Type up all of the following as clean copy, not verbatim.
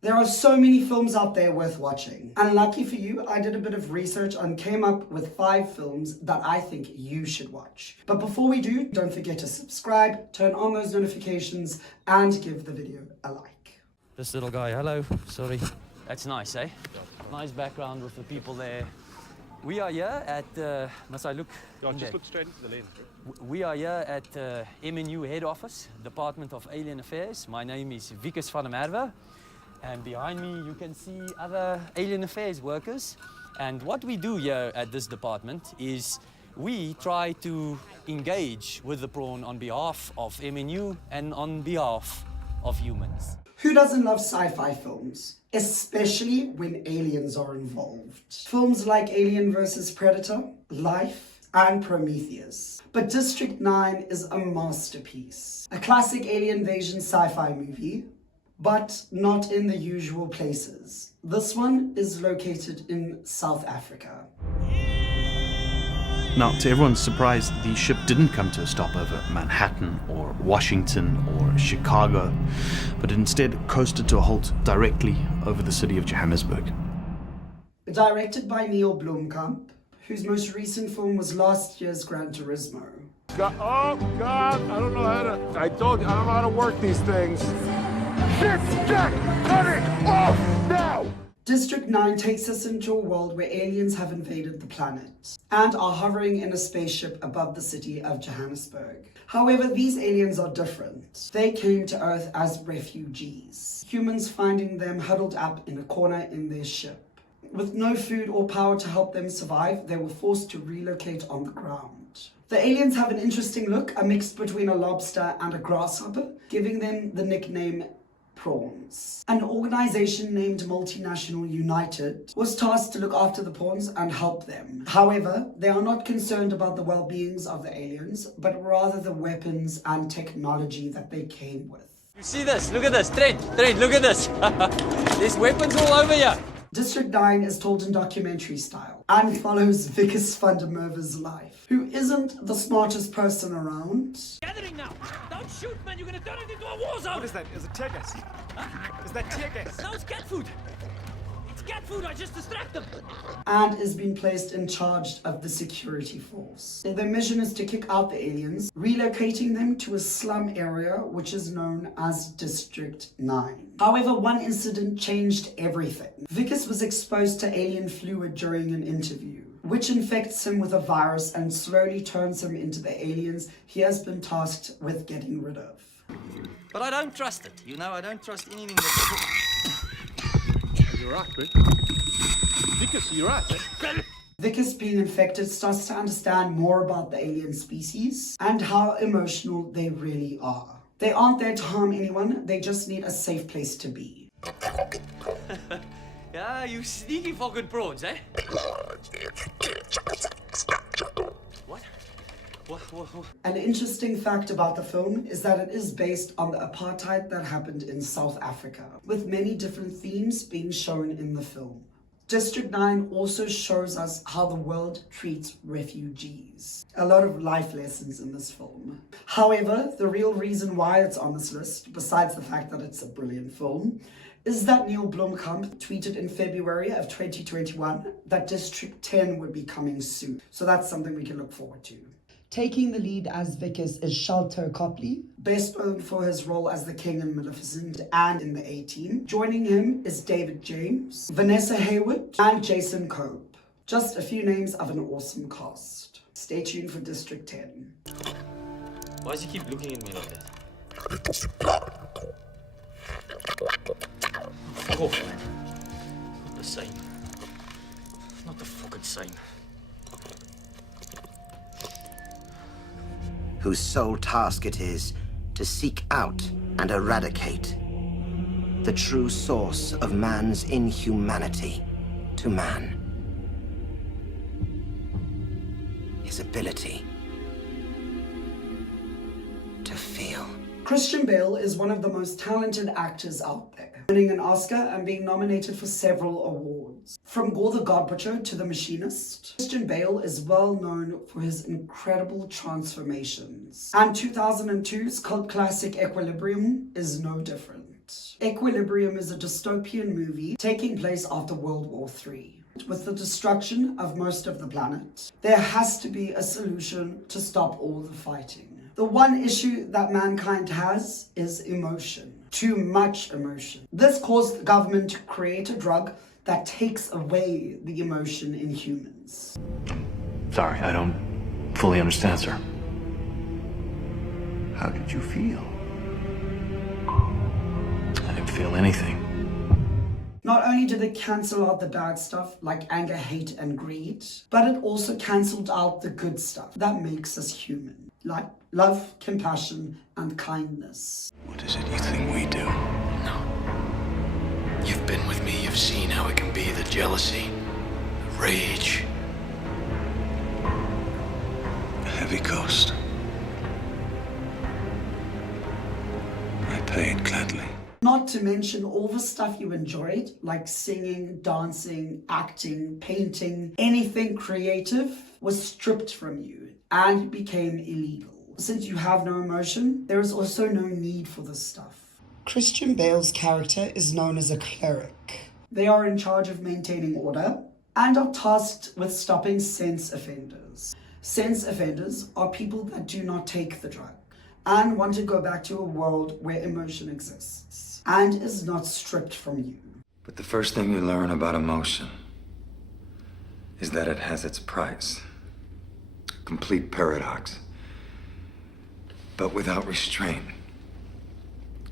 There are so many films out there worth watching. And lucky for you, I did a bit of research and came up with 5 films that I think you should watch. But before we do, don't forget to subscribe, turn on those notifications, and give the video a like. This little guy, hello, sorry. That's nice, eh? Nice background with the people there. We are here at, must I look? Yeah, just look straight into the lens. We are here at MNU Head Office, Department of Alien Affairs. My name is Wikus van der Merwe. And behind me, you can see other Alien Affairs workers. And what we do here at this department is we try to engage with the prawn on behalf of MNU and on behalf of humans. Who doesn't love sci-fi films? Especially when aliens are involved. Films like Alien vs. Predator, Life, and Prometheus. But District 9 is a masterpiece. A classic alien invasion sci-fi movie, but not in the usual places. This one is located in South Africa. Now, to everyone's surprise, the ship didn't come to a stop over Manhattan or Washington or Chicago, but instead coasted to a halt directly over the city of Johannesburg. Directed by Neil Blomkamp, whose most recent film was last year's Gran Turismo. Oh, God, I don't know how to... I told you, I don't know how to work these things. Shit, Jack, cut it off now! District 9 takes us into a world where aliens have invaded the planet and are hovering in a spaceship above the city of Johannesburg. However, these aliens are different. They came to Earth as refugees, humans finding them huddled up in a corner in their ship. With no food or power to help them survive, they were forced to relocate on the ground. The aliens have an interesting look, a mix between a lobster and a grasshopper, giving them the nickname prawns. An organization named Multinational United was tasked to look after the prawns and help them. However, they are not concerned about the well-beings of the aliens, but rather the weapons and technology that they came with. You see this? Look at this. Trent, look at this. There's weapons all over here. District 9 is told in documentary style and follows Wikus van der Merwe's life, who isn't the smartest person around. Gathering now. Don't shoot, man. You're gonna turn it into a war zone. What is that? Is it tear gas? Huh? Is that tear gas? No, it's cat food. It's cat food. I just distract them. And is being placed in charge of the security force. Their mission is to kick out the aliens, relocating them to a slum area which is known as District 9. However, one incident changed everything. Wikus was exposed to alien fluid during an interview, which infects him with a virus and slowly turns him into the aliens he has been tasked with getting rid of. But I don't trust it. You know, I don't trust anything that... You're right, Rick. Because you're right, eh? Wikus, being infected, starts to understand more about the alien species and how emotional they really are. They aren't there to harm anyone, they just need a safe place to be. Yeah, you sneaky fucking prawns, eh? What? What? An interesting fact about the film is that it is based on the apartheid that happened in South Africa, with many different themes being shown in the film. District 9 also shows us how the world treats refugees. A lot of life lessons in this film. However, the real reason why it's on this list, besides the fact that it's a brilliant film, is that Neil Blomkamp tweeted in February of 2021 that District 10 would be coming soon. So that's something we can look forward to. Taking the lead as Wikus is Shalto Copley, best known for his role as the King in Maleficent and in the A-Team. Joining him is David James, Vanessa Haywood, and Jason Cope. Just a few names of an awesome cast. Stay tuned for District 10. Why does he keep looking at me like that? Fuck off, man. Not the same. Not the fucking same. Whose sole task it is to seek out and eradicate the true source of man's inhumanity to man. His ability to feel. Christian Bale is one of the most talented actors out there, winning an Oscar and being nominated for several awards. From Gore the God Butcher to The Machinist, Christian Bale is well known for his incredible transformations. And 2002's cult classic Equilibrium is no different. Equilibrium is a dystopian movie taking place after World War III. With the destruction of most of the planet, there has to be a solution to stop all the fighting. The one issue that mankind has is emotion. Too much emotion. This caused the government to create a drug that takes away the emotion in humans. Sorry, I don't fully understand, sir. How did you feel? I didn't feel anything. Not only did it cancel out the bad stuff like anger, hate, and greed, but it also cancelled out the good stuff that makes us human, like love, compassion, and kindness. What is it you think we do? No. You've been with me, you've seen how it can be, the jealousy, the rage. A heavy cost. I pay it gladly. Not to mention all the stuff you enjoyed, like singing, dancing, acting, painting, anything creative was stripped from you and became illegal. Since you have no emotion, there is also no need for this stuff. Christian Bale's character is known as a cleric. They are in charge of maintaining order and are tasked with stopping sense offenders. Sense offenders are people that do not take the drug and want to go back to a world where emotion exists and is not stripped from you. But the first thing you learn about emotion is that it has its price. Complete paradox. But without restraint,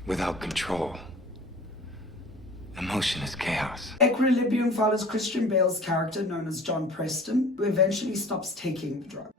without control, emotion is chaos. Equilibrium follows Christian Bale's character known as John Preston, who eventually stops taking the drug.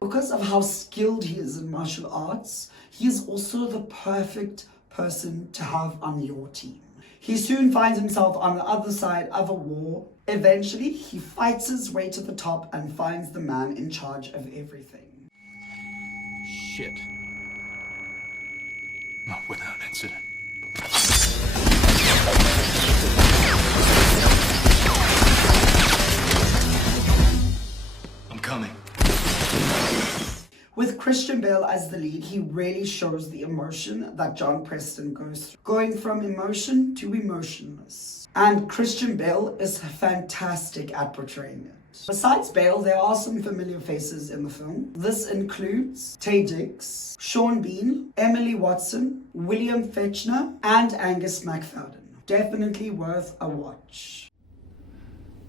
Because of how skilled he is in martial arts, he is also the perfect person to have on your team. He soon finds himself on the other side of a war. Eventually, he fights his way to the top and finds the man in charge of everything. Shit. Not without incident. I'm coming. With Christian Bale as the lead, he really shows the emotion that John Preston goes through, going from emotion to emotionless. And Christian Bale is fantastic at portraying it. Besides Bale, there are some familiar faces in the film. This includes Taye Diggs, Sean Bean, Emily Watson, William Fechner, and Angus MacFadyen. Definitely worth a watch.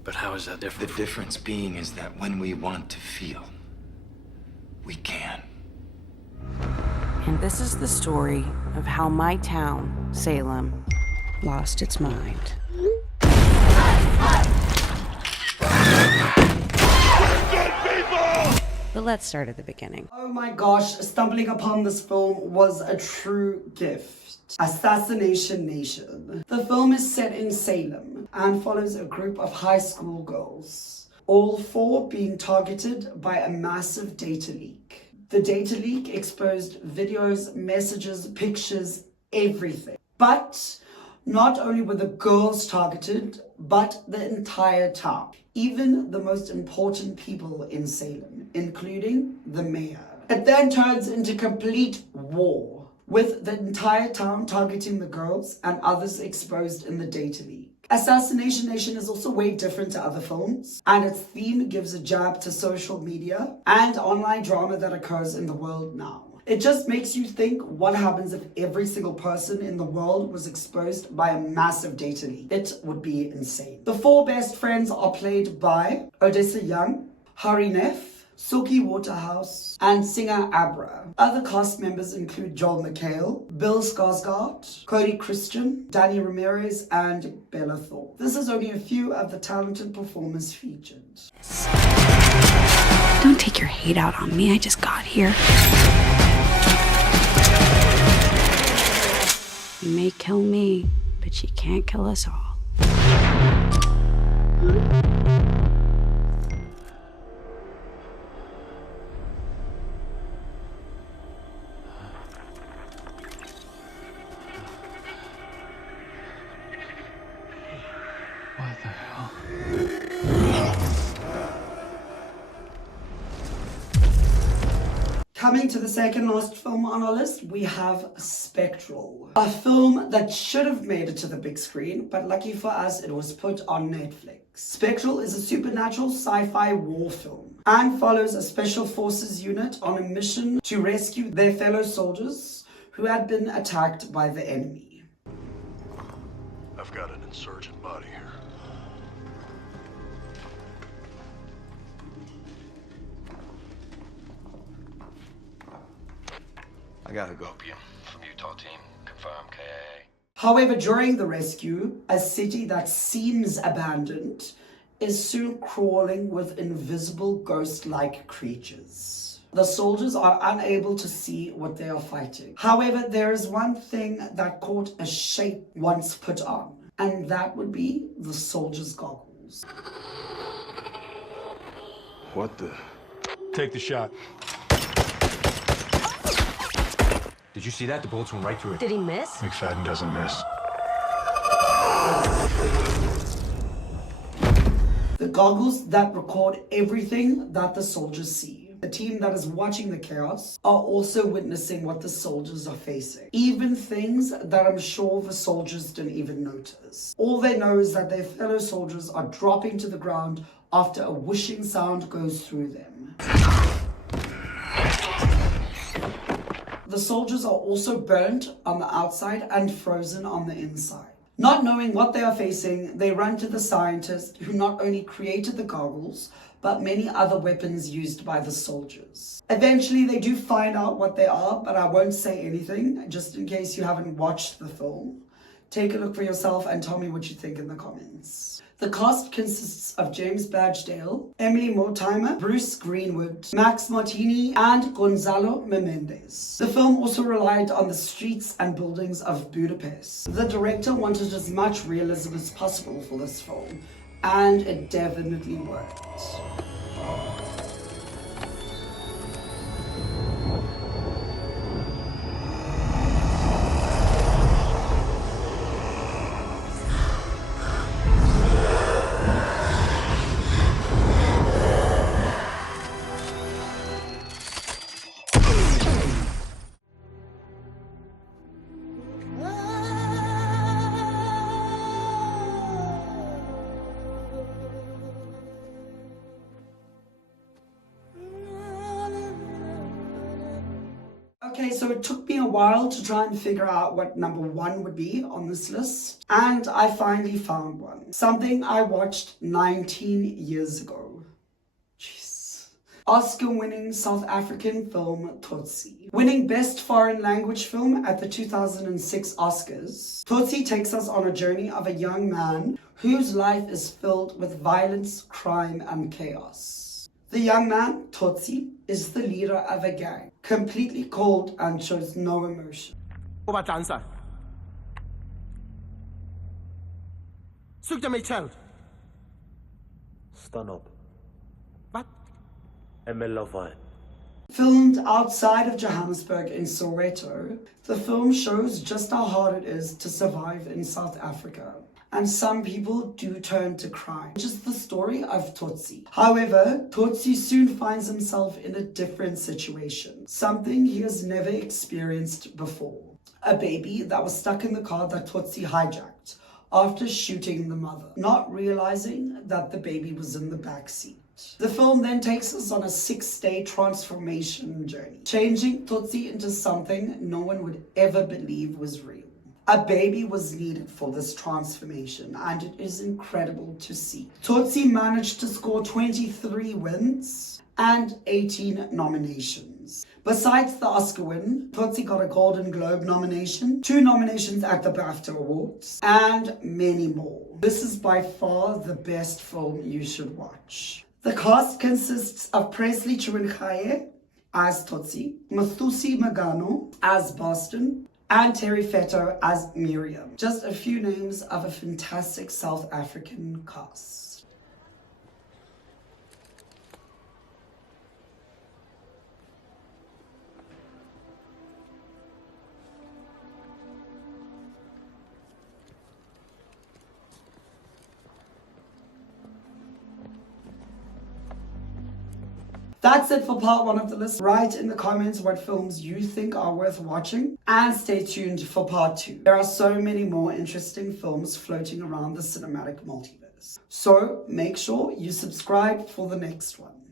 But how is that different? The difference being is that when we want to feel, we can. And this is the story of how my town, Salem, lost its mind. But let's start at the beginning. Oh my gosh, stumbling upon this film was a true gift. Assassination Nation. The film is set in Salem and follows a group of high school girls, all four being targeted by a massive data leak. The data leak exposed videos, messages, pictures, everything. But not only were the girls targeted, but the entire town. Even the most important people in Salem, including the mayor. It then turns into complete war, with the entire town targeting the girls and others exposed in the data leak. Assassination Nation is also way different to other films, and its theme gives a jab to social media and online drama that occurs in the world now. It just makes you think, what happens if every single person in the world was exposed by a massive data leak? It would be insane. The four best friends are played by Odessa Young, Hari Neff, Silky Waterhouse, and singer Abra. Other cast members include Joel McHale, Bill Skarsgård, Cody Christian, Danny Ramirez, and Bella Thorpe. This is only a few of the talented performers featured. Don't take your hate out on me, I just got here. You may kill me, but you can't kill us all. Coming to the second last film on our list, we have Spectral. A film that should have made it to the big screen, but lucky for us, it was put on Netflix. Spectral is a supernatural sci-fi war film and follows a special forces unit on a mission to rescue their fellow soldiers who had been attacked by the enemy. I've got an insurgent body here. I got a opium from Utah team. Confirm KAA. However, during the rescue, a city that seems abandoned is soon crawling with invisible ghost-like creatures. The soldiers are unable to see what they are fighting. However, there is one thing that caught a shape once put on, and that would be the soldiers' goggles. What the? Take the shot. Did you see that? The bullets went right through it. Did he miss? McFadden doesn't miss. The goggles that record everything that the soldiers see. The team that is watching the chaos are also witnessing what the soldiers are facing. Even things that I'm sure the soldiers didn't even notice. All they know is that their fellow soldiers are dropping to the ground after a whooshing sound goes through them. The soldiers are also burnt on the outside and frozen on the inside. Not knowing what they are facing, they run to the scientist who not only created the goggles, but many other weapons used by the soldiers. Eventually, they do find out what they are, but I won't say anything, just in case you haven't watched the film. Take a look for yourself and tell me what you think in the comments. The cast consists of James Badgedale, Emily Mortimer, Bruce Greenwood, Max Martini, and Gonzalo Menendez. The film also relied on the streets and buildings of Budapest. The director wanted as much realism as possible for this film, and it definitely worked. Okay, so it took me a while to try and figure out what number one would be on this list, and I finally found one. Something I watched 19 years ago. Jeez. Oscar-winning South African film Tsotsi. Winning Best Foreign Language Film at the 2006 Oscars, Tsotsi takes us on a journey of a young man whose life is filled with violence, crime, and chaos. The young man, Tsotsi, is the leader of a gang, completely cold and shows no emotion. my child. Stand up. What? Filmed outside of Johannesburg in Soweto, the film shows just how hard it is to survive in South Africa. And some people do turn to crime, which is the story of Tsotsi. However, Tsotsi soon finds himself in a different situation, something he has never experienced before. A baby that was stuck in the car that Tsotsi hijacked after shooting the mother, not realizing that the baby was in the back seat. The film then takes us on a 6-day transformation journey, changing Tsotsi into something no one would ever believe was real. A baby was needed for this transformation, and it is incredible to see. Tsotsi managed to score 23 wins and 18 nominations. Besides the Oscar win, Tsotsi got a Golden Globe nomination, 2 nominations at the BAFTA Awards, and many more. This is by far the best film you should watch. The cast consists of Presley Chiwengaye as Tsotsi, Mathusi Magano as Boston, and Terry Feto as Miriam. Just a few names of a fantastic South African cast. That's it for part 1 of the list. Write in the comments what films you think are worth watching, and stay tuned for part 2. There are so many more interesting films floating around the cinematic multiverse. So make sure you subscribe for the next one.